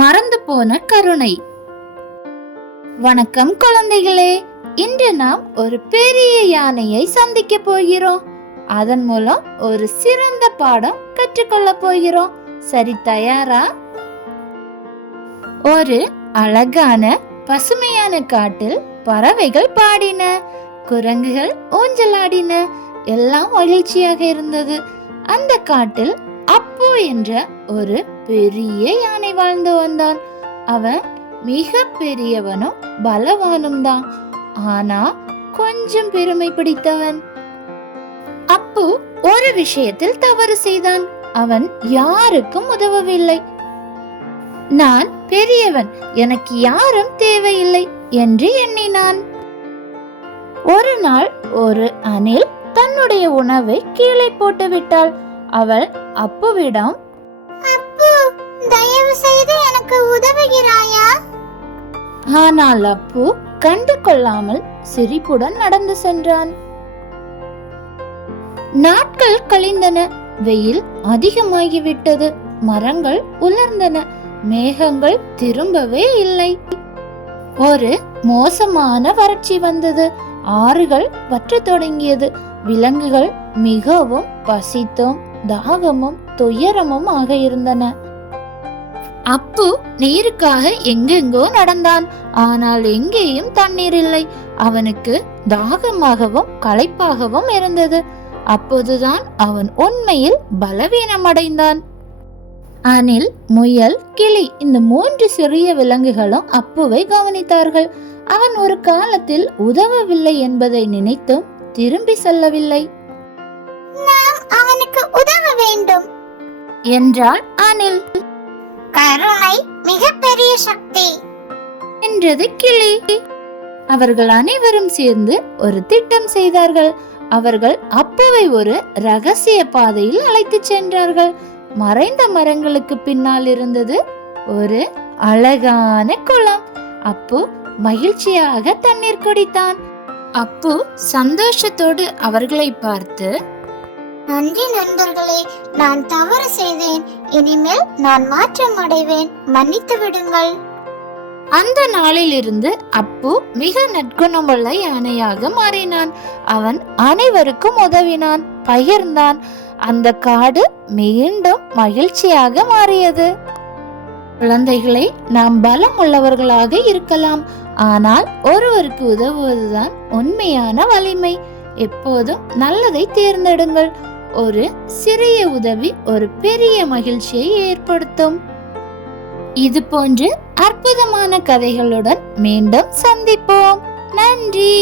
மறந்து போன கருணை. வணக்கம் குழந்தைகளே, இன்று நாம் ஒரு பெரிய யானையை சந்திக்க போகிறோம். அதன் மூலம் ஒரு சிறந்த பாடம் கற்றுக்கொள்ள போகிறோம். சரி, தயாரா? ஒரு அழகான பசுமையான காட்டில் பறவைகள் பாடின, குரங்குகள் ஊஞ்சலாடின, எல்லாம் மகிழ்ச்சியாக இருந்தது. அந்த காட்டில் அப்பு என்ற ஒரு பெரிய யானை வாழ்ந்து வந்தான். அவன் மிக பெரியவனும் பலவானும் தான். ஆனா கொஞ்சம் பெருமை பிடித்தவன். அப்பு ஒரு விஷயத்தில் தவறு செய்தான். அவன் யாருக்கும் உதவவில்லை. நான் பெரியவன், எனக்கு யாரும் தேவையில்லை என்று எண்ணினான். ஒரு நாள் ஒரு அணில் தன்னுடைய உணவை கீழே போட்டு விட்டாள். அவள் அப்புவிடம், அப்பு, தயவு செய்து எனக்கு உதவுகிறாயா? ஆனால் அப்பு கண்டு கொள்ளாமல் சிரிப்புடன் நடந்து சென்றான். நாட்கள் கழிந்தன. வெயில் அதிகமாகிவிட்டது. மரங்கள் உலர்ந்தன. மேகங்கள் திரும்பவே இல்லை. ஒரு மோசமான வறட்சி வந்தது. ஆறுகள் வற்றத் தொடங்கியது. விலங்குகள் மிகவும் பசித்தும் தாகமும் துயரமும் ஆக இருந்தன. அப்பு நீருக்காக எங்கெங்கோ நடந்தான். ஆனால் எங்கேயும் தண்ணீர் இல்லை. அவனுக்கு தாகமாகவும் களைப்பாகவும் இருந்தது. அப்போதுதான் அவன் உண்மையில் பலவீனமடைந்தான். அணில், முயல், கிளி, இந்த 3 சிறிய விலங்குகளும் அப்புவை கவனித்தார்கள். அவன் ஒரு காலத்தில் உதவவில்லை என்பதை நினைத்தும் திரும்பி செல்லவில்லை. நாம் அவனுக்கு உதவ வேண்டும் என்றாள் அணில். கருணை மிகப்பெரிய சக்தி என்றது கிளி. அவர்கள் அனைவரும் சேர்ந்து ஒரு திட்டம் செய்தார்கள். அவர்கள் அப்புவை ஒரு ரகசிய பாதையில் அழைத்துச் சென்றார்கள். மறைந்த மரங்களுக்கு பின்னால் இருந்தது ஒரு அழகான குளம். அப்பு மகிழ்ச்சியாக தண்ணீர் குடித்தான். அப்பு சந்தோஷத்தோடு அவர்களை பார்த்து, நன்றி நண்பர்களே, நான் தவறு செய்தேன். இனிமேல் நான் மாற்றம் அடைவேன். மன்னித்து விடுங்கள். அந்த நாளில் இருந்து அப்பு மிக நற்குணமுள்ள யானையாக மாறினான். அவன் அனைவருக்கும் உதவினான், பகிர்ந்தான். அந்த காடு மீண்டும் மகிழ்ச்சியாக மாறியது. குழந்தைகளை, நாம் பலம் உள்ளவர்களாக இருக்கலாம், ஆனால் ஒருவருக்கு உதவுவதுதான் உண்மையான வலிமை. எப்போதும் நல்லதை தேர்ந்தெடுங்கள். ஒரு சிறிய உதவி ஒரு பெரிய மகிழ்ச்சியை ஏற்படுத்தும். இது போன்று அற்புதமான கதைகளுடன் மீண்டும் சந்திப்போம். நன்றி.